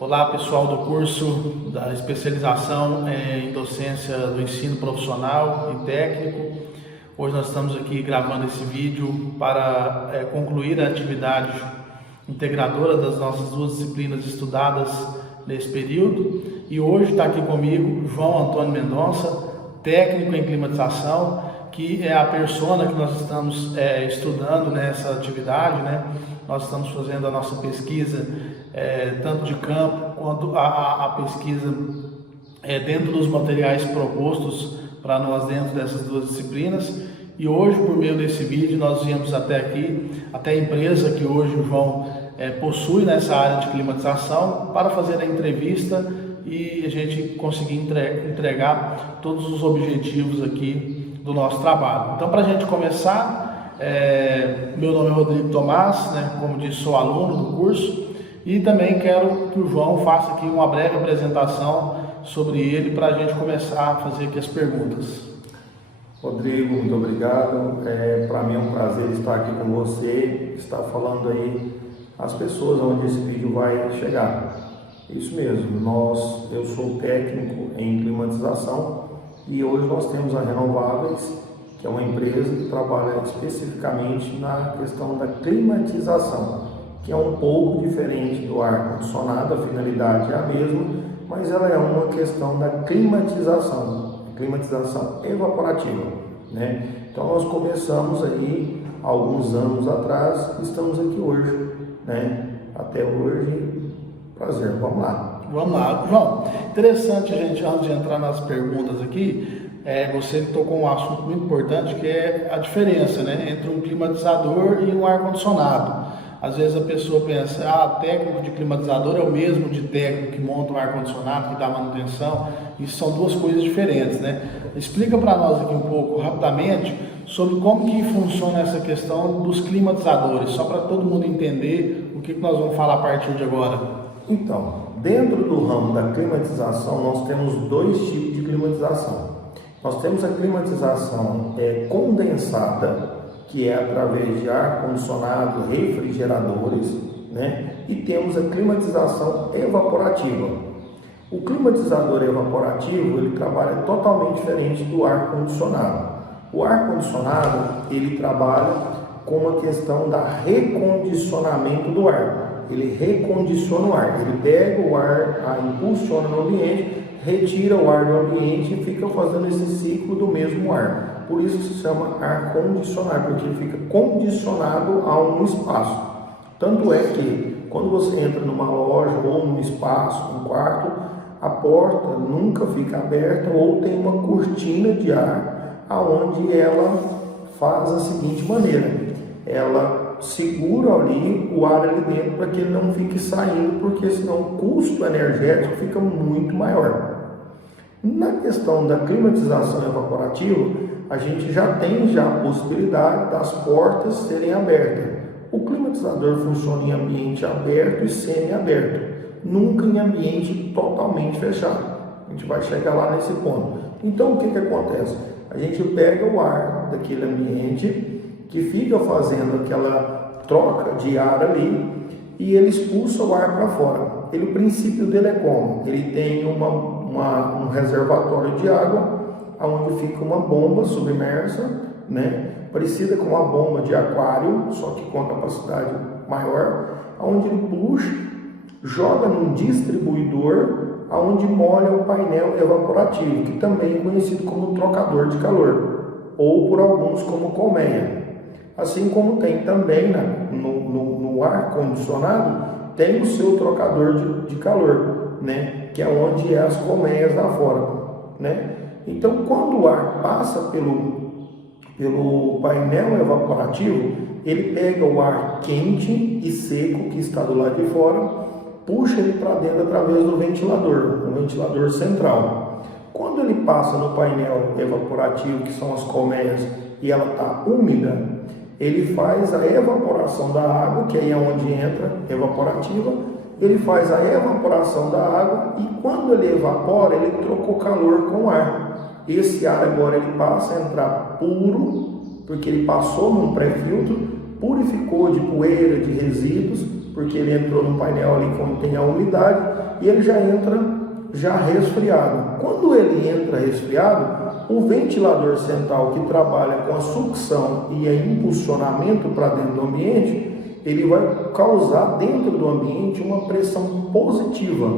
Olá pessoal do curso da especialização em docência do ensino profissional e técnico. Hoje nós estamos aqui gravando esse vídeo para concluir a atividade integradora das nossas duas disciplinas estudadas nesse período. E hoje está aqui comigo João Antônio Mendonça, técnico em climatização, que é a persona que nós estamos estudando nessa atividade, né? Nós estamos fazendo a nossa pesquisa tanto de campo quanto a pesquisa dentro dos materiais propostos para nós dentro dessas duas disciplinas. E hoje, por meio desse vídeo, nós viemos até aqui, até a empresa que hoje o João possui nessa área de climatização, para fazer a entrevista e a gente conseguir entregar todos os objetivos aqui do nosso trabalho. Então, para a gente começar, meu nome é Rodrigo Tomás, né? Como disse, sou aluno do curso e também quero que o João faça aqui uma breve apresentação sobre ele para a gente começar a fazer aqui as perguntas. Rodrigo, muito obrigado. Para mim é um prazer estar aqui com você, estar falando aí às pessoas onde esse vídeo vai chegar. Isso mesmo, eu sou técnico em climatização e hoje nós temos a Renováveis, que é uma empresa que trabalha especificamente na questão da climatização, que é um pouco diferente do ar-condicionado. A finalidade é a mesma, mas ela é uma questão da climatização evaporativa, né? Então nós começamos aí alguns anos atrás, estamos aqui hoje, né? Até hoje, prazer, vamos lá. Vamos lá, João. Interessante, gente, antes de entrar nas perguntas aqui, você tocou um assunto muito importante, que é a diferença, né, entre um climatizador e um ar-condicionado. Às vezes a pessoa pensa, técnico de climatizador é o mesmo de técnico que monta um ar-condicionado, que dá manutenção. Isso são duas coisas diferentes, né? Explica para nós aqui um pouco, rapidamente, sobre como que funciona essa questão dos climatizadores, só para todo mundo entender o que nós vamos falar a partir de agora. Então, dentro do ramo da climatização, nós temos dois tipos de climatização. Nós temos a climatização condensada, que é através de ar-condicionado, refrigeradores, né? E temos a climatização evaporativa. O climatizador evaporativo, ele trabalha totalmente diferente do ar-condicionado. O ar-condicionado, ele trabalha com a questão da recondicionamento do ar. Ele recondiciona o ar, ele pega o ar, impulsiona no ambiente, retira o ar do ambiente e fica fazendo esse ciclo do mesmo ar. Por isso se chama ar condicionado, porque ele fica condicionado a um espaço. Tanto é que quando você entra numa loja ou num espaço, num quarto, a porta nunca fica aberta ou tem uma cortina de ar, aonde ela faz a seguinte maneira: ela segura ali o ar ali dentro para que ele não fique saindo, porque senão o custo energético fica muito maior. Na questão da climatização evaporativa, a gente já tem a possibilidade das portas serem abertas. O climatizador funciona em ambiente aberto e semi-aberto, nunca em ambiente totalmente fechado. A gente vai chegar lá nesse ponto. Então o que acontece? A gente pega o ar daquele ambiente que fica fazendo aquela troca de ar ali e ele expulsa o ar para fora. O princípio dele é como? Ele tem um reservatório de água, onde fica uma bomba submersa, né, parecida com uma bomba de aquário, só que com a capacidade maior, onde ele puxa, joga num distribuidor, onde molha o painel evaporativo, que também é conhecido como trocador de calor, ou por alguns como colmeia. Assim como tem também no ar-condicionado, tem o seu trocador de calor, né, que é onde as colmeias lá fora, né? Então, quando o ar passa pelo painel evaporativo, ele pega o ar quente e seco que está do lado de fora, puxa ele para dentro através do ventilador, o ventilador central. Quando ele passa no painel evaporativo, que são as colmeias, e ela está úmida, ele faz a evaporação da água, que aí é onde entra evaporativa. Ele faz a evaporação da água e quando ele evapora, ele trocou calor com ar. Esse ar agora ele passa a entrar puro, porque ele passou num pré-filtro, purificou de poeira, de resíduos, porque ele entrou no painel ali como tem a umidade, e ele já entra já resfriado. Quando ele entra resfriado, o ventilador central que trabalha com a sucção e a impulsionamento para dentro do ambiente, ele vai causar dentro do ambiente uma pressão positiva,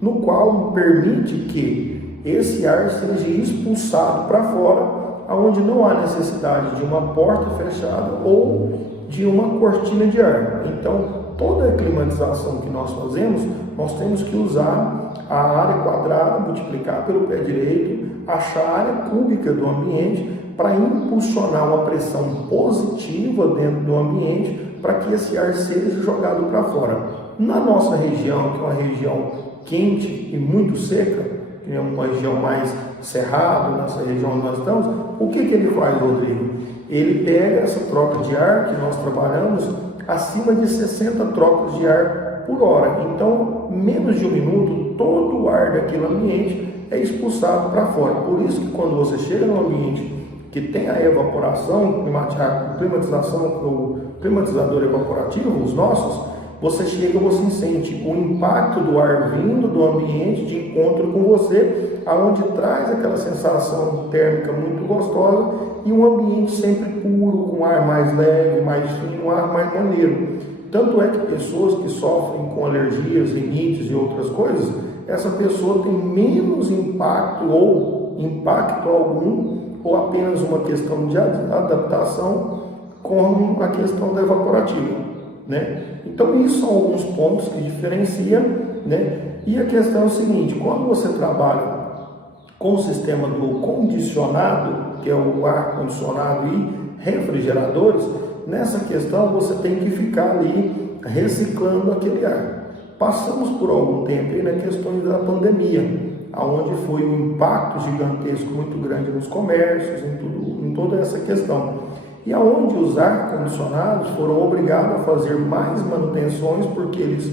no qual permite que esse ar seja expulsado para fora, onde não há necessidade de uma porta fechada ou de uma cortina de ar. Então, toda a climatização que nós fazemos, nós temos que usar a área quadrada, multiplicar pelo pé direito, achar a área cúbica do ambiente para impulsionar uma pressão positiva dentro do ambiente para que esse ar seja jogado para fora. Na nossa região, que é uma região quente e muito seca, que é uma região mais cerrada, nessa região onde nós estamos, o que ele faz, Rodrigo? Ele pega essa troca de ar que nós trabalhamos acima de 60 trocas de ar por hora. Então, menos de um minuto, todo o ar daquele ambiente é expulsado para fora. Por isso que quando você chega no ambiente que tem a evaporação, climatização, o climatizador evaporativo, os nossos, você chega, você sente o impacto do ar vindo do ambiente de encontro com você, aonde traz aquela sensação térmica muito gostosa e um ambiente sempre puro, com ar mais leve, mais fino, um ar mais maneiro. Tanto é que pessoas que sofrem com alergias, rinites e outras coisas, essa pessoa tem menos impacto ou impacto algum, ou apenas uma questão de adaptação com a questão da evaporativa, né? Então, isso são alguns pontos que diferenciam, né? E a questão é o seguinte: quando você trabalha com o sistema do condicionado, que é o ar-condicionado e refrigeradores, nessa questão você tem que ficar ali reciclando aquele ar. Passamos por algum tempo aí na questão da pandemia, onde foi um impacto gigantesco muito grande nos comércios, em toda essa questão. E aonde os ar-condicionados foram obrigados a fazer mais manutenções, porque eles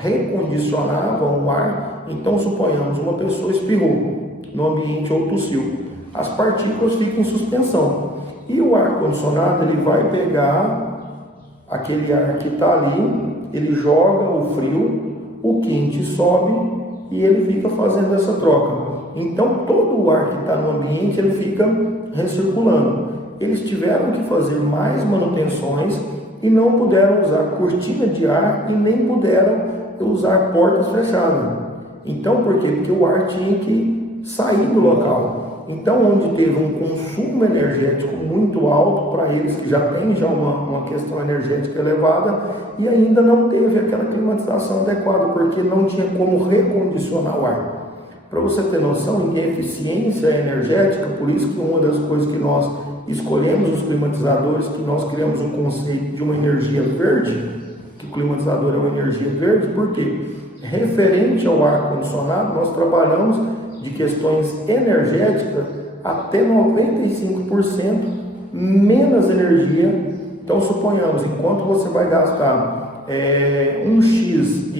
recondicionavam o ar. Então, suponhamos, uma pessoa espirrou no ambiente ou tossiu, as partículas ficam em suspensão. E o ar-condicionado, ele vai pegar aquele ar que está ali, ele joga o frio, o quente sobe e ele fica fazendo essa troca. Então, todo o ar que está no ambiente, ele fica recirculando. Eles tiveram que fazer mais manutenções e não puderam usar cortina de ar e nem puderam usar portas fechadas. Então, por quê? Porque o ar tinha que sair do local. Então, onde teve um consumo energético muito alto para eles, que já tem uma questão energética elevada, e ainda não teve aquela climatização adequada, porque não tinha como recondicionar o ar. Para você ter noção de eficiência energética, por isso que uma das coisas que nós escolhemos os climatizadores, que nós criamos um conceito de uma energia verde, que o climatizador é uma energia verde, porque referente ao ar-condicionado, nós trabalhamos de questões energéticas até 95% menos energia. Então, suponhamos, enquanto você vai gastar 1,5 x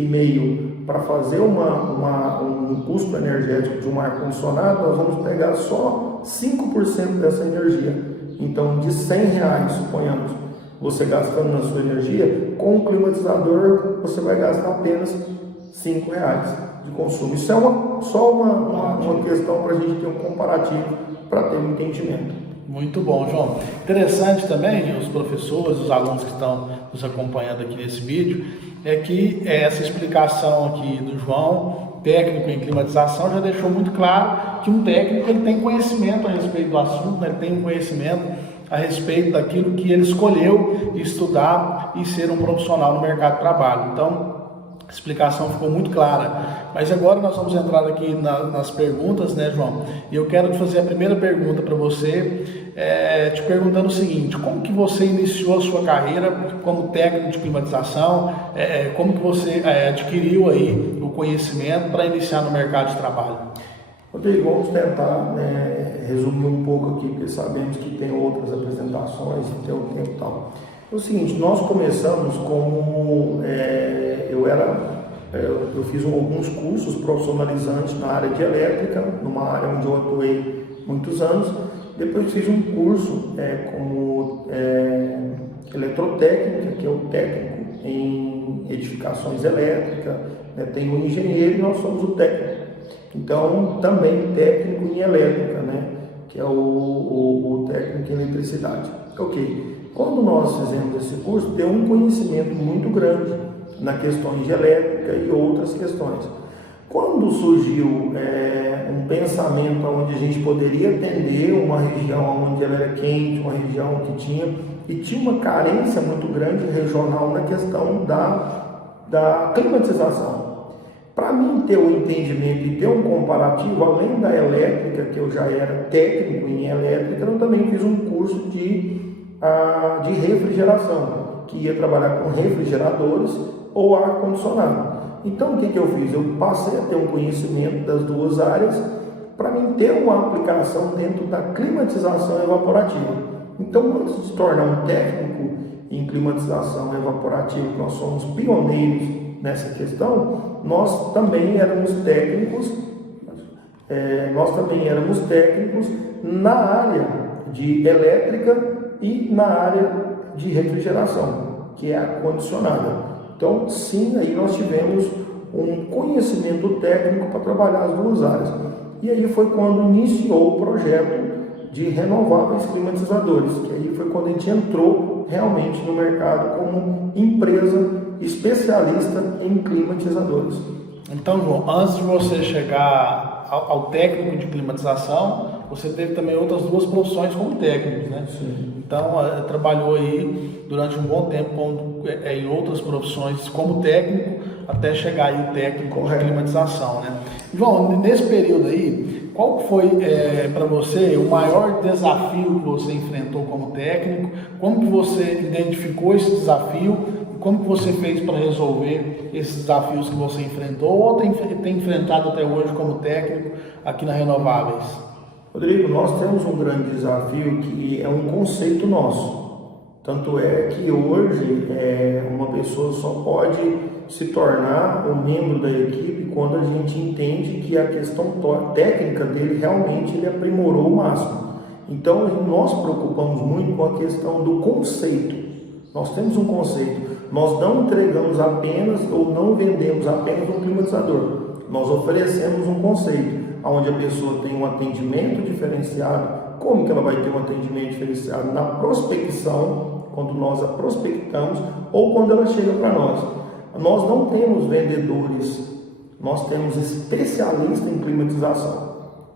para fazer um custo energético de um ar-condicionado, nós vamos pegar só 5% dessa energia. Então, de R$100, suponhamos, você gastando na sua energia, com o climatizador você vai gastar apenas R$5 de consumo. Isso é só uma questão para a gente ter um comparativo, para ter um entendimento. Muito bom, João. Interessante também, os professores, os alunos que estão nos acompanhando aqui nesse vídeo, é que essa explicação aqui do João, técnico em climatização, já deixou muito claro que um técnico ele tem conhecimento a respeito do assunto, né? Ele tem um conhecimento a respeito daquilo que ele escolheu estudar e ser um profissional no mercado de trabalho. Então, a explicação ficou muito clara. Mas agora nós vamos entrar aqui nas perguntas, né, João? E eu quero te fazer a primeira pergunta para você, te perguntando o seguinte: como que você iniciou a sua carreira como técnico de climatização? Como que você adquiriu aí o conhecimento para iniciar no mercado de trabalho? Rodrigo, vamos tentar resumir um pouco aqui, porque sabemos que tem outras apresentações e tem o tempo e tal. É o seguinte, nós começamos como eu fiz alguns cursos profissionalizantes na área de elétrica, numa área onde eu atuei muitos anos. Depois fiz um curso como eletrotécnica, que é o técnico em edificações elétricas, né? Tem o engenheiro e nós somos o técnico. Então, também técnico em elétrica, né? Que é o técnico em eletricidade. Ok. Quando nós fizemos esse curso, deu um conhecimento muito grande na questões de elétrica e outras questões. Quando surgiu um pensamento onde a gente poderia atender uma região onde ela era quente, uma região que tinha uma carência muito grande regional na questão da climatização. Para mim ter um entendimento e ter um comparativo, além da elétrica, que eu já era técnico em elétrica, eu também fiz um curso de refrigeração, que ia trabalhar com refrigeradores ou ar-condicionado. Então, o que eu fiz? Eu passei a ter um conhecimento das duas áreas para mim ter uma aplicação dentro da climatização evaporativa. Então, antes de se tornar um técnico em climatização evaporativa, nós somos pioneiros nessa questão, nós também éramos técnicos na área de elétrica e na área de refrigeração, que é ar-condicionada. Então, sim, aí nós tivemos um conhecimento técnico para trabalhar as duas áreas. E aí foi quando iniciou o projeto de renováveis climatizadores, que aí foi quando a gente entrou realmente no mercado como empresa especialista em climatizadores. Então, João, antes de você chegar ao técnico de climatização, você teve também outras duas profissões como técnico, né? Sim. Então, trabalhou aí durante um bom tempo em outras profissões como técnico, até chegar aí o técnico de climatização, né? João, nesse período aí, qual foi para você o maior desafio que você enfrentou como técnico? Como que você identificou esse desafio? Como que você fez para resolver esses desafios que você enfrentou ou tem enfrentado até hoje como técnico aqui na Renováveis? Rodrigo, nós temos um grande desafio que é um conceito nosso. Tanto é que hoje uma pessoa só pode se tornar um membro da equipe quando a gente entende que a questão técnica dele realmente ele aprimorou o máximo. Então nós preocupamos muito com a questão do conceito. Nós temos um conceito. Nós não entregamos apenas ou não vendemos apenas um climatizador. Nós oferecemos um conceito, onde a pessoa tem um atendimento diferenciado. Como que ela vai ter um atendimento diferenciado? Na prospecção, quando nós a prospectamos ou quando ela chega para nós. Nós não temos vendedores, nós temos especialistas em climatização.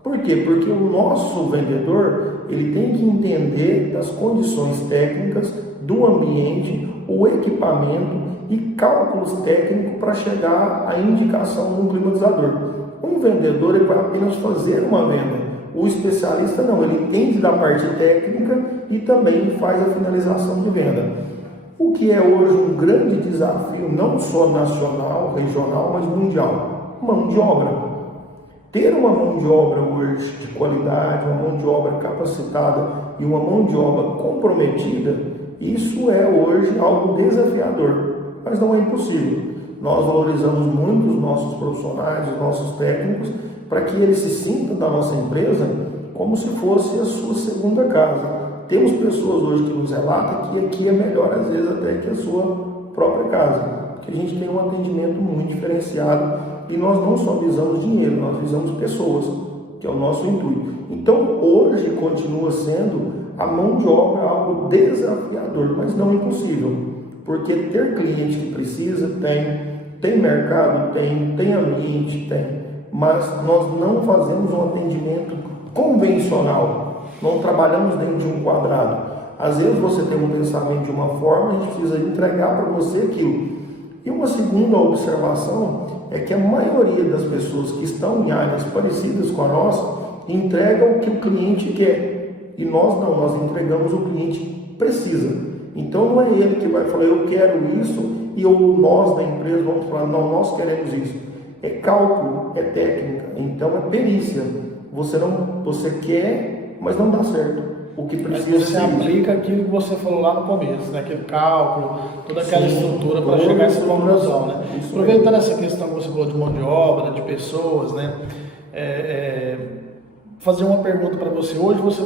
Por quê? Porque o nosso vendedor ele tem que entender das condições técnicas do ambiente, o equipamento e cálculos técnicos para chegar à indicação de um climatizador. Um vendedor ele vai apenas fazer uma venda. O especialista não, ele entende da parte técnica e também faz a finalização de venda. O que é hoje um grande desafio, não só nacional, regional, mas mundial: mão de obra. Ter uma mão de obra hoje de qualidade, uma mão de obra capacitada e uma mão de obra comprometida, isso é hoje algo desafiador, mas não é impossível. Nós valorizamos muito os nossos profissionais, os nossos técnicos, para que eles se sintam da nossa empresa como se fosse a sua segunda casa. Temos pessoas hoje que nos relatam que aqui é melhor, às vezes, até que a sua própria casa, porque a gente tem um atendimento muito diferenciado e nós não só visamos dinheiro, nós visamos pessoas, que é o nosso intuito. Então, hoje continua sendo a mão de obra algo desafiador, mas não impossível, porque ter cliente que precisa, tem mercado, tem ambiente, mas nós não fazemos um atendimento convencional, não trabalhamos dentro de um quadrado. Às vezes você tem um pensamento de uma forma, a gente precisa entregar para você aquilo. E uma segunda observação é que a maioria das pessoas que estão em áreas parecidas com a nossa entregam o que o cliente quer. E nós não, nós entregamos o que o cliente precisa. Então não é ele que vai falar, eu quero isso, e nós da empresa vamos falar, não, nós queremos isso. É cálculo, é técnica, então é perícia. Você quer, mas não dá certo. O que precisa você aplica aquilo que você falou lá no começo, né? Aquele cálculo, toda aquela estrutura para chegar a essa conclusão, né? Aproveitando essa questão que você falou de mão de obra, de pessoas, né? Fazer uma pergunta para você. Hoje você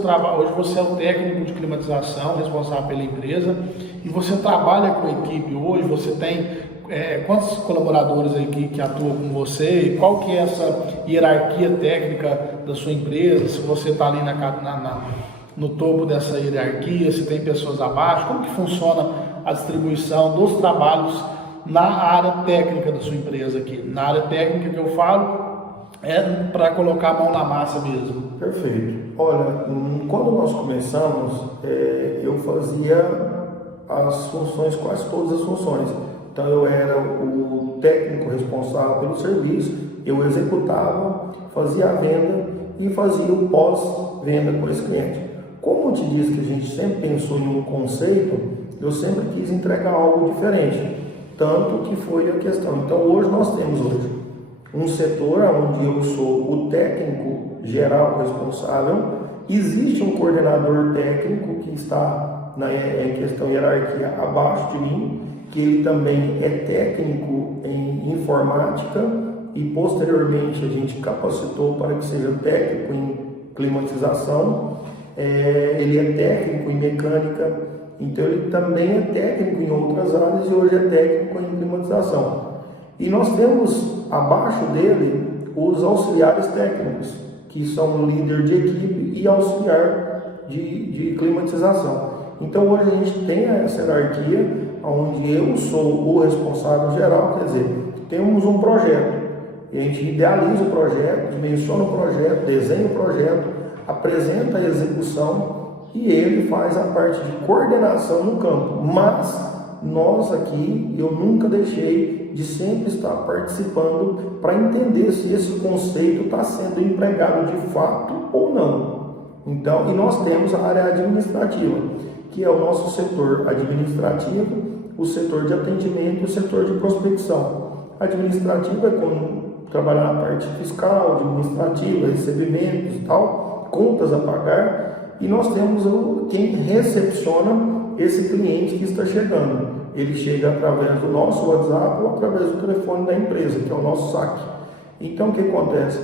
é o técnico de climatização, responsável pela empresa, e você trabalha com a equipe hoje, você tem quantos colaboradores aí que atuam com você e qual que é essa hierarquia técnica da sua empresa, se você está ali no topo dessa hierarquia, se tem pessoas abaixo, como que funciona a distribuição dos trabalhos na área técnica da sua empresa aqui? Na área técnica que eu falo é para colocar a mão na massa mesmo. Perfeito. Olha, quando nós começamos, eu fazia as funções, quase todas as funções. Então eu era o técnico responsável pelo serviço, eu executava, fazia a venda e fazia o pós-venda com esse cliente. Como eu te disse que a gente sempre pensou em um conceito, eu sempre quis entregar algo diferente, tanto que foi a questão. Então hoje nós temos um setor onde eu sou o técnico geral responsável, existe um coordenador técnico que está na questão hierarquia abaixo de mim, que ele também é técnico em informática e posteriormente a gente capacitou para que seja técnico em climatização, ele é técnico em mecânica, então ele também é técnico em outras áreas e hoje é técnico em climatização. E nós temos abaixo dele os auxiliares técnicos, que são líder de equipe e auxiliar de climatização. Então hoje a gente tem essa hierarquia, onde eu sou o responsável geral, quer dizer, temos um projeto, e a gente idealiza o projeto, dimensiona o projeto, desenha o projeto, apresenta a execução e ele faz a parte de coordenação no campo. Mas nós aqui, eu nunca deixei de sempre estar participando para entender se esse conceito está sendo empregado de fato ou não. Então, e nós temos a área administrativa, que é o nosso setor administrativo, o setor de atendimento e o setor de prospecção. Administrativa é como trabalhar na parte fiscal, administrativa, recebimentos e tal, contas a pagar, e nós temos quem recepciona esse cliente que está chegando. Ele chega através do nosso WhatsApp ou através do telefone da empresa, que é o nosso saque. Então, o que acontece?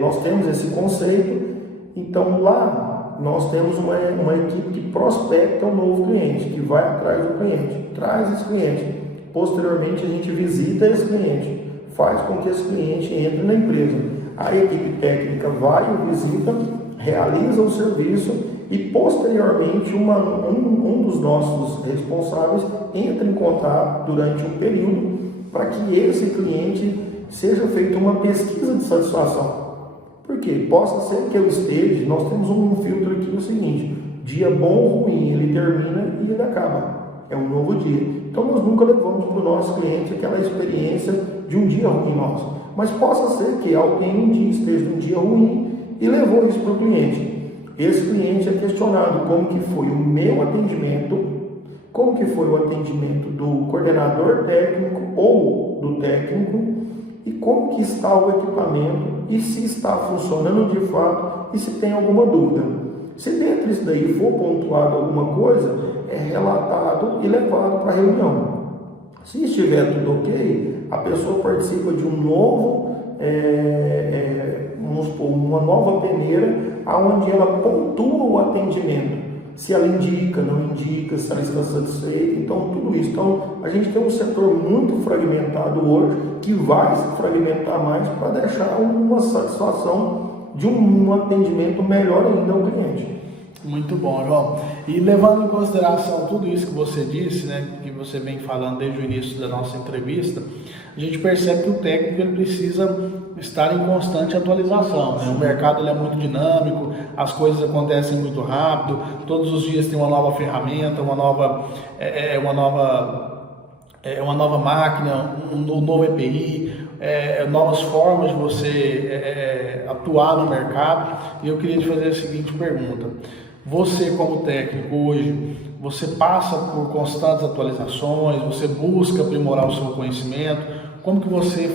Nós temos esse conceito, então lá nós temos uma equipe que prospecta um novo cliente, que vai atrás do cliente, traz esse cliente. Posteriormente, a gente visita esse cliente, faz com que esse cliente entre na empresa. A equipe técnica vai e visita, realiza o serviço e posteriormente um dos nossos responsáveis entra em contato durante um período para que esse cliente seja feita uma pesquisa de satisfação. Porque possa ser que eu esteja, nós temos um filtro aqui, o seguinte: dia bom ou ruim, ele termina e ele acaba. É um novo dia. Então nós nunca levamos para o nosso cliente aquela experiência de um dia ruim nosso. Mas possa ser que alguém um dia esteja num dia ruim e levou isso para o cliente. Esse cliente é questionado como que foi o meu atendimento, como que foi o atendimento do coordenador técnico ou do técnico e como que está o equipamento e se está funcionando de fato e se tem alguma dúvida. Se dentro disso daí for pontuado alguma coisa, é relatado e levado para a reunião. Se estiver tudo ok, a pessoa participa de uma nova peneira, onde ela pontua o atendimento. Se ela indica, não indica, se ela está satisfeita, então tudo isso. Então a gente tem um setor muito fragmentado hoje, que vai se fragmentar mais para deixar uma satisfação de um atendimento melhor ainda ao cliente. Muito bom, João. E levando em consideração tudo isso que você disse, né, que você vem falando desde o início da nossa entrevista, a gente percebe que o técnico ele precisa estar em constante atualização, né? O mercado ele é muito dinâmico, as coisas acontecem muito rápido, todos os dias tem uma nova ferramenta, uma nova máquina, um novo EPI, novas formas de você atuar no mercado. E eu queria te fazer a seguinte pergunta: você como técnico hoje, você passa por constantes atualizações, você busca aprimorar o seu conhecimento? Como que você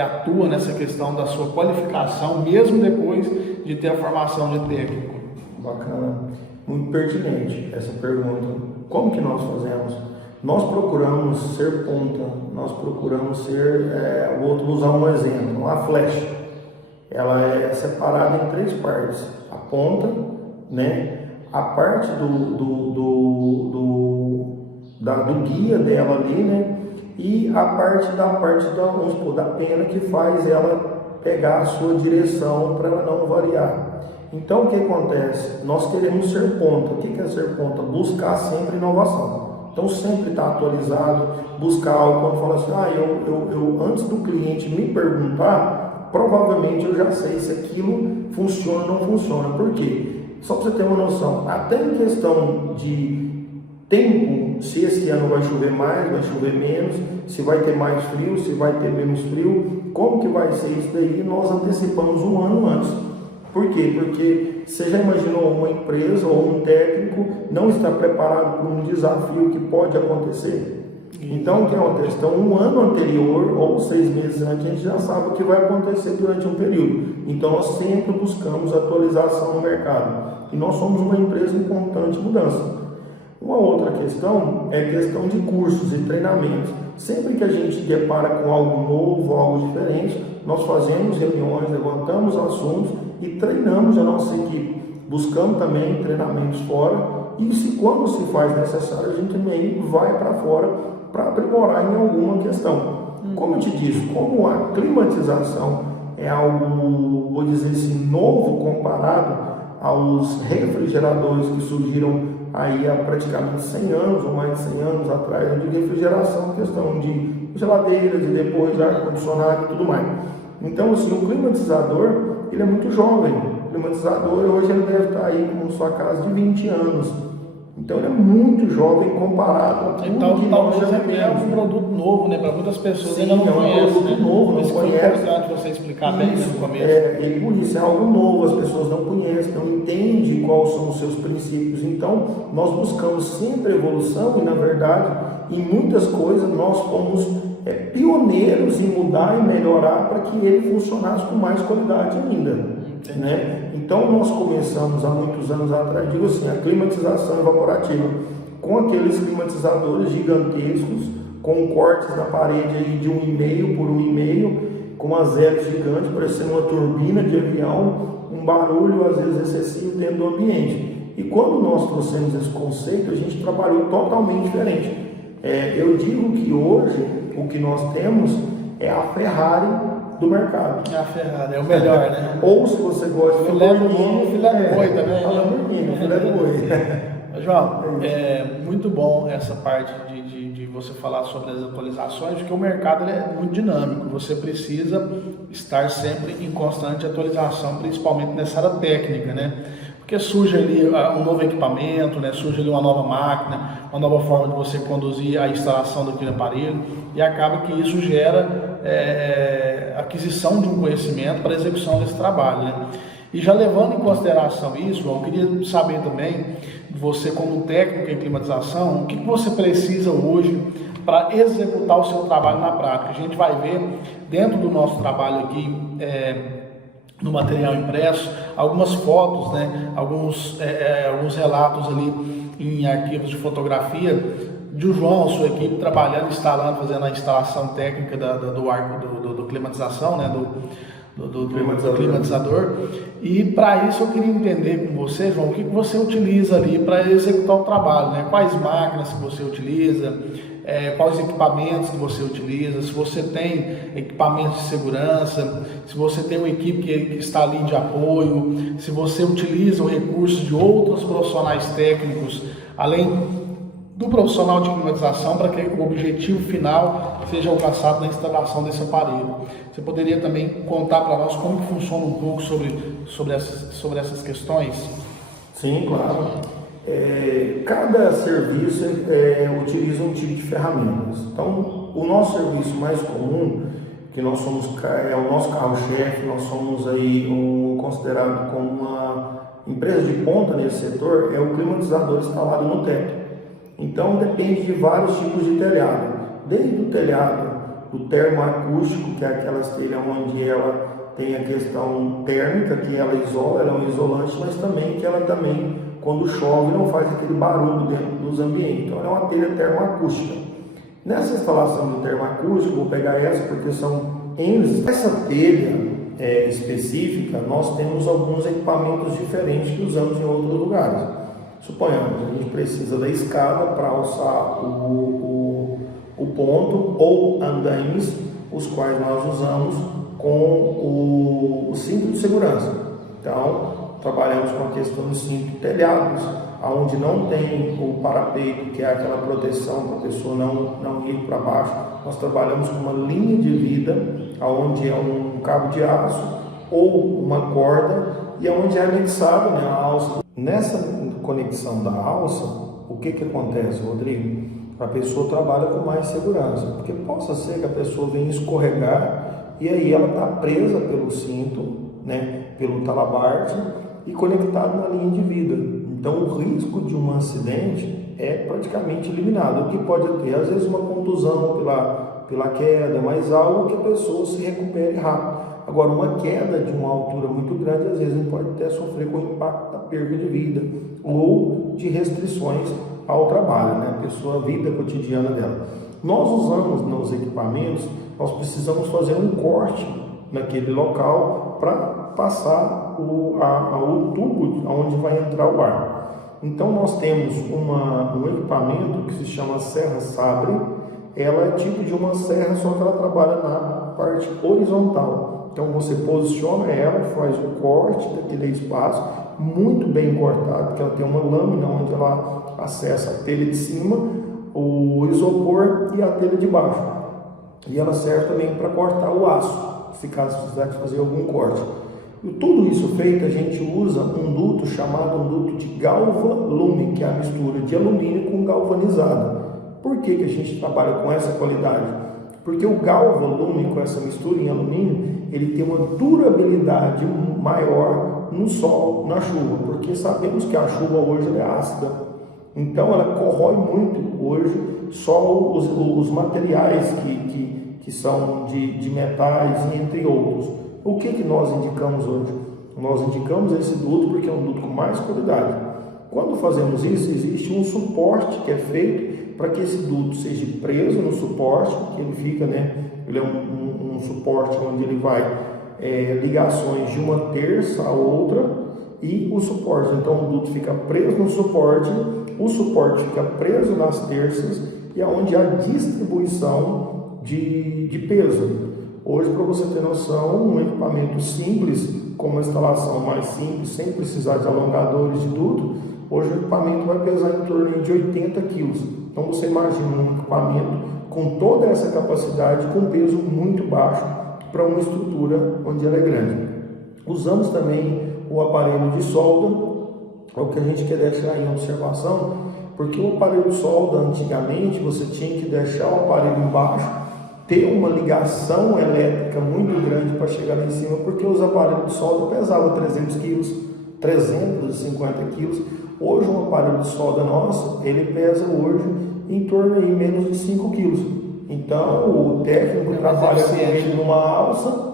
atua nessa questão da sua qualificação, mesmo depois de ter a formação de técnico? Bacana, muito pertinente essa pergunta. Como que nós fazemos? Nós procuramos ser ponta, nós procuramos ser, vou usar um exemplo, a flecha. Ela é separada em três partes: a ponta, né? A parte do guia dela ali, né? e a parte vamos supor, da pena que faz ela pegar a sua direção para ela não variar. Então, o que acontece? Nós queremos ser ponta. O que é ser ponta? Buscar sempre inovação. Então, sempre estar atualizado, buscar algo quando fala assim, eu antes do cliente me perguntar, provavelmente eu já sei se aquilo funciona ou não funciona. Por quê? Só para você ter uma noção, até em questão de tempo, se esse ano vai chover mais, vai chover menos, se vai ter mais frio, se vai ter menos frio, como que vai ser isso daí, nós antecipamos um ano antes. Por quê? Porque você já imaginou uma empresa ou um técnico não estar preparado para um desafio que pode acontecer? Então, o que acontece? Então, um ano anterior ou 6 meses antes, a gente já sabe o que vai acontecer durante um período. Então, nós sempre buscamos atualização no mercado. E nós somos uma empresa em constante mudança. Uma outra questão é a questão de cursos e treinamentos. Sempre que a gente depara com algo novo, algo diferente, nós fazemos reuniões, levantamos assuntos e treinamos a nossa equipe. Buscamos também treinamentos fora e, quando se faz necessário, a gente também vai para fora para aprimorar em alguma questão. Como eu te disse, como a climatização é algo, vou dizer assim, novo comparado aos refrigeradores que surgiram aí há praticamente 100 anos ou mais de 100 anos atrás, de refrigeração, questão de geladeiras e depois ar-condicionado e tudo mais. Então, assim, o climatizador, ele é muito jovem. O climatizador, hoje, ele deve estar aí com sua casa de 20 anos. Então, ele é muito jovem comparado a tudo então, que nós já vemos. É um produto novo, né? Para muitas pessoas. Sim, ainda não conhecem. É um produto novo, não conhece. É importante você explicar bem isso no começo. E por isso é algo novo, as pessoas não conhecem, não entendem quais são os seus princípios. Então, nós buscamos sempre evolução e, na verdade, em muitas coisas nós fomos pioneiros em mudar e melhorar para que ele funcionasse com mais qualidade ainda. Né? Então, nós começamos há muitos anos atrás, digo assim, a climatização evaporativa, com aqueles climatizadores gigantescos, com cortes na parede aí de 1,5 por 1,5, com as hélices gigantes, parecendo uma turbina de avião, um barulho às vezes excessivo dentro do ambiente. E quando nós trouxemos esse conceito, a gente trabalhou totalmente diferente. Eu digo que hoje o que nós temos é a Ferrari do mercado. É a Ferrari, é o melhor, né? Ou se você gosta de filé do boi também. A Lamborghini, filé do boi. João, é muito bom essa parte de você falar sobre as atualizações, porque o mercado é muito dinâmico. Você precisa estar sempre em constante atualização, principalmente nessa área técnica, né? Porque surge ali um novo equipamento, né? Surge ali uma nova máquina, uma nova forma de você conduzir a instalação daquele aparelho, e acaba que isso gera aquisição de um conhecimento para a execução desse trabalho, né? E já levando em consideração isso, eu queria saber também, você como técnico em climatização, o que você precisa hoje para executar o seu trabalho na prática. A gente vai ver dentro do nosso trabalho aqui, no material impresso, algumas fotos, né, alguns relatos ali em arquivos de fotografia de João, sua equipe trabalhando, instalando, fazendo a instalação técnica do arco do climatização, né, do climatizador. E para isso eu queria entender com você, João, o que você utiliza ali para executar o trabalho, né? Quais máquinas que você utiliza, quais equipamentos que você utiliza, se você tem equipamentos de segurança, se você tem uma equipe que está ali de apoio, se você utiliza o recurso de outros profissionais técnicos, além do profissional de climatização, para que o objetivo final seja alcançado na instalação desse aparelho. Você poderia também contar para nós como que funciona um pouco sobre essas questões? Sim, claro. Cada serviço utiliza um tipo de ferramentas. Então, o nosso serviço mais comum, que nós somos, é o nosso carro-chefe, nós somos aí considerado como uma empresa de ponta nesse setor, é o climatizador instalado no teto. Então, depende de vários tipos de telhado, desde o telhado do termoacústico, que é aquelas telhas onde ela tem a questão térmica, que ela isola, ela é um isolante, mas também que ela também, quando chove, não faz aquele barulho dentro dos ambientes. Então, é uma telha termoacústica. Nessa instalação do termoacústico, vou pegar essa porque são N. Essa telha específica, nós temos alguns equipamentos diferentes que usamos em outros lugares. Suponhamos, a gente precisa da escada para alçar o ponto ou andaimes, os quais nós usamos com o cinto de segurança. Então, trabalhamos com a questão do cinto de telhados, onde não tem o parapeito, que é aquela proteção para a pessoa não ir para baixo. Nós trabalhamos com uma linha de vida, onde é um cabo de aço ou uma corda, e onde é anexado, né, a alça. Nessa conexão da alça, o que acontece, Rodrigo? A pessoa trabalha com mais segurança, porque possa ser que a pessoa venha escorregar e aí ela está presa pelo cinto, né, pelo talabarte e conectado na linha de vida. Então o risco de um acidente é praticamente eliminado. O que pode ter, às vezes, uma contusão pela queda, mas algo que a pessoa se recupere rápido. Agora, uma queda de uma altura muito grande, às vezes, pode até sofrer com o impacto da perda de vida ou de restrições ao trabalho, né? A vida cotidiana dela. Nós usamos nos equipamentos, nós precisamos fazer um corte naquele local para passar o tubo onde vai entrar o ar. Então nós temos um equipamento que se chama serra sabre. Ela é tipo de uma serra, só que ela trabalha na parte horizontal. Então você posiciona ela, faz o corte daquele espaço, muito bem cortado, porque ela tem uma lâmina onde ela acessa a telha de cima, o isopor e a telha de baixo. E ela serve também para cortar o aço, se caso precisar fazer algum corte. E tudo isso feito, a gente usa um duto chamado um duto de galva-lume, que é a mistura de alumínio com galvanizado. Por que a gente trabalha com essa qualidade? Porque o galva-lume, com essa mistura em alumínio, ele tem uma durabilidade maior no sol, na chuva, porque sabemos que a chuva hoje é ácida, então ela corrói muito hoje só os materiais que são de metais, entre outros. O que nós indicamos hoje? Nós indicamos esse duto porque é um duto com mais qualidade. Quando fazemos isso, existe um suporte que é feito para que esse duto seja preso no suporte, que ele fica, né? Ele é um suporte onde ele vai ligações de uma terça a outra e o suporte. Então o duto fica preso no suporte, o suporte fica preso nas terças e é onde há distribuição de peso. Hoje, para você ter noção, um equipamento simples, com uma instalação mais simples, sem precisar de alongadores de duto, hoje o equipamento vai pesar em torno de 80 kg. Então você imagina um equipamento com toda essa capacidade, com peso muito baixo, para uma estrutura onde ela é grande. Usamos também o aparelho de solda, é o que a gente quer deixar em observação, porque o aparelho de solda, antigamente, você tinha que deixar o aparelho embaixo, ter uma ligação elétrica muito grande para chegar lá em cima, porque os aparelhos de solda pesavam 300 kg, 350 kg. Hoje um aparelho de solda nosso, ele pesa hoje em torno de menos de 5 kg. Então o técnico trabalha com ele numa alça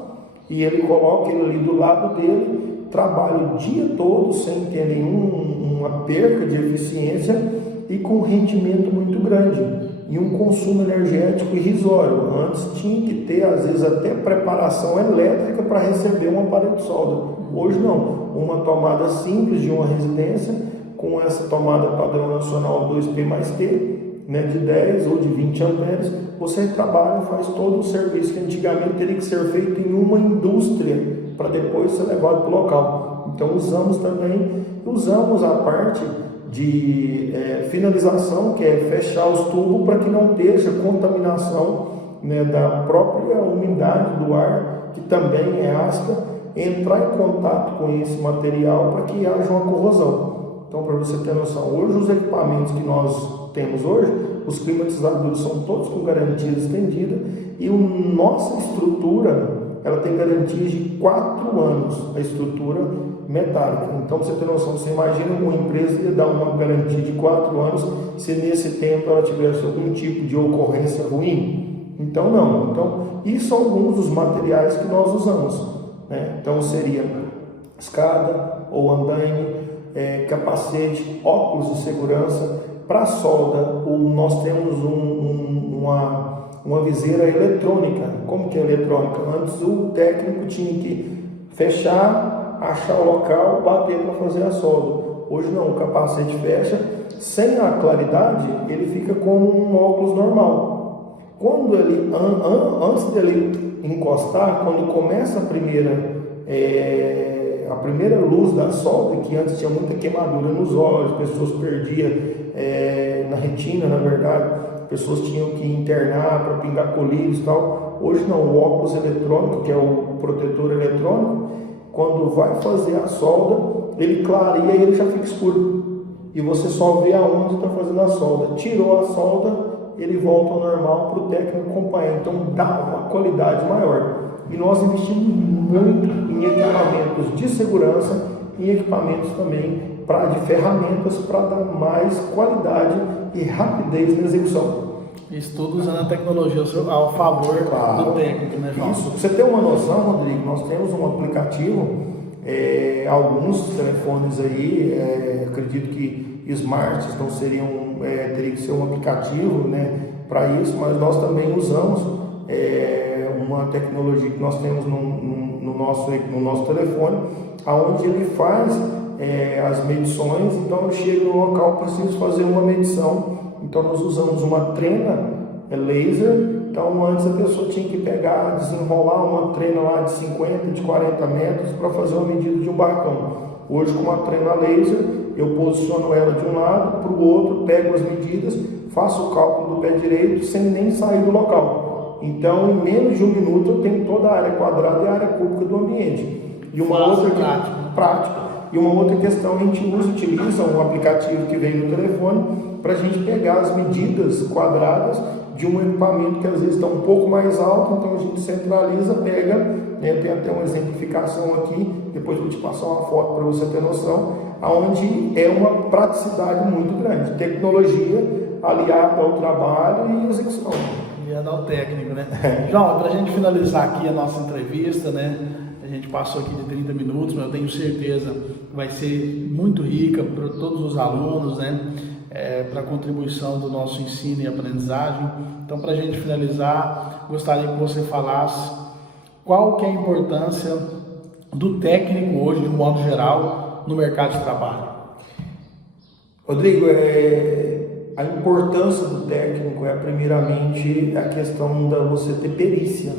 e ele coloca ele ali do lado dele, trabalha o dia todo sem ter nenhuma perca de eficiência e com um rendimento muito grande e um consumo energético irrisório. Antes tinha que ter, às vezes, até preparação elétrica para receber um aparelho de solda. Hoje não, uma tomada simples de uma residência, com essa tomada padrão nacional 2P mais T, né, de 10 ou de 20 amperes, você trabalha, faz todo o serviço que antigamente teria que ser feito em uma indústria para depois ser levado para o local. Então usamos a parte de finalização, que é fechar os tubos para que não deixe contaminação, né, da própria umidade do ar, que também é ácida, entrar em contato com esse material para que haja uma corrosão. Então, para você ter noção, hoje os equipamentos que nós temos hoje, os climatizadores são todos com garantia estendida e a nossa estrutura, ela tem garantia de 4 anos, a estrutura metálica. Então, para você ter noção, você imagina uma empresa ia dar uma garantia de 4 anos se nesse tempo ela tivesse algum tipo de ocorrência ruim? Então, não. Então, isso são alguns dos materiais que nós usamos, né? Então, seria escada ou andaime, capacete, óculos de segurança. Para solda, nós temos uma viseira eletrônica. Como que é eletrônica? Antes o técnico tinha que fechar, achar o local, bater para fazer a solda. Hoje não, o capacete fecha, sem a claridade, ele fica como um óculos normal. Quando ele, antes dele encostar, quando começa a primeira luz da solda, que antes tinha muita queimadura nos olhos, pessoas perdiam na retina, na verdade, pessoas tinham que internar para pingar colírios e tal. Hoje não, o óculos eletrônico, que é o protetor eletrônico, quando vai fazer a solda, ele clareia e ele já fica escuro. E você só vê aonde está fazendo a solda. Tirou a solda, ele volta ao normal para o técnico acompanhar. Então dá uma qualidade maior. E nós investimos muito em equipamentos de segurança e equipamentos também de ferramentas para dar mais qualidade e rapidez na execução. Isso tudo usando a tecnologia ao favor do técnico, né, João? Isso. Pra você ter uma noção, Rodrigo, nós temos um aplicativo, alguns telefones aí, acredito que smarts não seriam, teria que ser um aplicativo, né, para isso, mas nós também usamos uma tecnologia que nós temos no nosso telefone, aonde ele faz as medições. Então eu chego no local, preciso fazer uma medição, então nós usamos uma trena laser. Então antes a pessoa tinha que pegar, desenrolar uma trena lá de 50, de 40 metros para fazer uma medida de um barracão. Hoje com uma trena laser eu posiciono ela de um lado para o outro, pego as medidas, faço o cálculo do pé direito sem nem sair do local. Então em menos de um minuto eu tenho toda a área quadrada e a área cúbica do ambiente. E uma outra prática. E uma outra questão, a gente utiliza um aplicativo que vem no telefone para a gente pegar as medidas quadradas de um equipamento que às vezes está um pouco mais alto, então a gente centraliza, pega, né, tem até uma exemplificação aqui, depois eu vou te passar uma foto para você ter noção, onde é uma praticidade muito grande, tecnologia aliada ao trabalho e execução. Aliada ao técnico, né? João, para a gente finalizar aqui a nossa entrevista, né? A gente passou aqui de 30 minutos, mas eu tenho certeza que vai ser muito rica para todos os alunos, né? Para a contribuição do nosso ensino e aprendizagem. Então, para a gente finalizar, gostaria que você falasse qual que é a importância do técnico hoje, de um modo geral, no mercado de trabalho. Rodrigo, a importância do técnico primeiramente a questão de você ter perícia.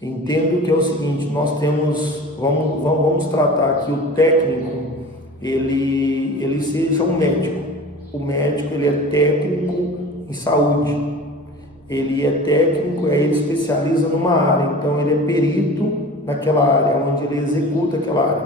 Entendo que é o seguinte, nós temos, vamos tratar que o técnico, ele seja um médico. O médico, ele é técnico em saúde, ele é técnico, ele especializa numa área, então ele é perito naquela área, onde ele executa aquela área.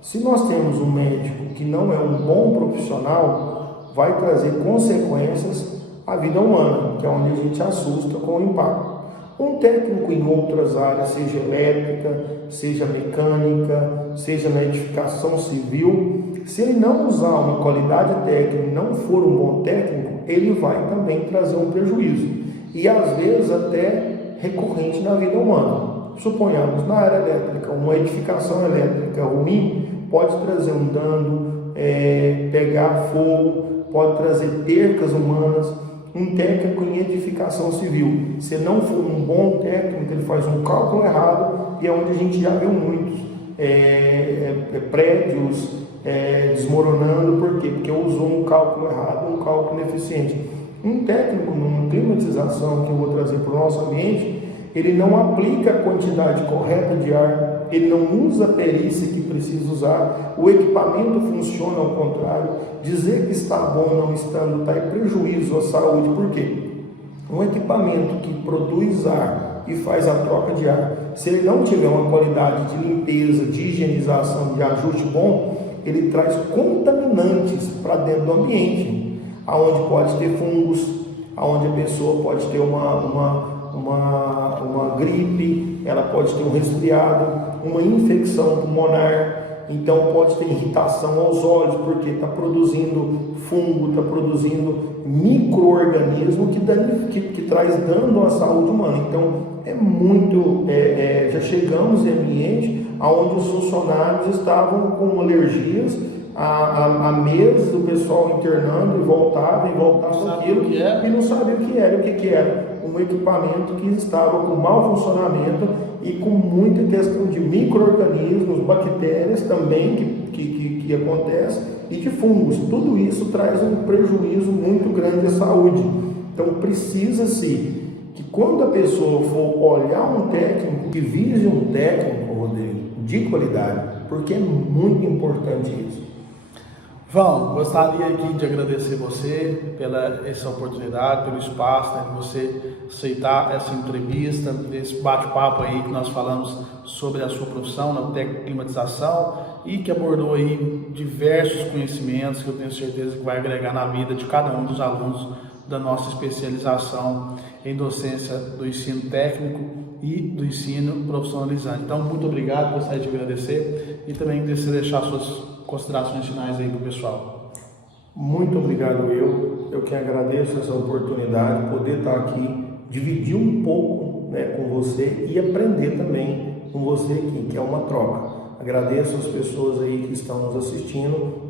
Se nós temos um médico que não é um bom profissional, vai trazer consequências à vida humana, que é onde a gente assusta com o impacto. Um técnico em outras áreas, seja elétrica, seja mecânica, seja na edificação civil, se ele não usar uma qualidade técnica e não for um bom técnico, ele vai também trazer um prejuízo. E às vezes até recorrente na vida humana. Suponhamos, na área elétrica, uma edificação elétrica ruim pode trazer um dano, pegar fogo, pode trazer percas humanas. Um técnico em edificação civil, se não for um bom técnico, ele faz um cálculo errado, e é onde a gente já viu muitos prédios desmoronando. Por quê? Porque usou um cálculo errado, um cálculo ineficiente. Um técnico numa climatização que eu vou trazer para o nosso ambiente, ele não aplica a quantidade correta de ar, ele não usa a perícia que precisa usar, o equipamento funciona ao contrário. Dizer que está bom não estando está em prejuízo à saúde. Por quê? Um equipamento que produz ar e faz a troca de ar, se ele não tiver uma qualidade de limpeza, de higienização, de ajuste bom, ele traz contaminantes para dentro do ambiente, aonde pode ter fungos, aonde a pessoa pode ter uma gripe, ela pode ter um resfriado, uma infecção pulmonar. Então pode ter irritação aos olhos, porque está produzindo fungo, está produzindo micro-organismo que traz dano à saúde humana. Então é muito, já chegamos em ambiente onde os funcionários estavam com alergias há meses, o pessoal internando e voltava aquilo e não sabia o que era. Um equipamento que estava com mau funcionamento e com muita questão de micro-organismos, bactérias também que acontece, e de fungos. Tudo isso traz um prejuízo muito grande à saúde. Então precisa-se que quando a pessoa for olhar um técnico, que vise um técnico, Rodrigo, de qualidade, porque é muito importante isso. João, gostaria aqui de agradecer você pela essa oportunidade, pelo espaço, né, de você aceitar essa entrevista, esse bate-papo aí que nós falamos sobre a sua profissão na técnica de climatização e que abordou aí diversos conhecimentos que eu tenho certeza que vai agregar na vida de cada um dos alunos da nossa especialização em docência do ensino técnico e do ensino profissionalizante. Então, muito obrigado, gostaria de agradecer e também deixar suas considerações finais aí para o pessoal. Muito obrigado, eu que agradeço essa oportunidade, poder estar aqui, dividir um pouco, né, com você e aprender também com você aqui, que é uma troca. Agradeço as pessoas aí que estão nos assistindo.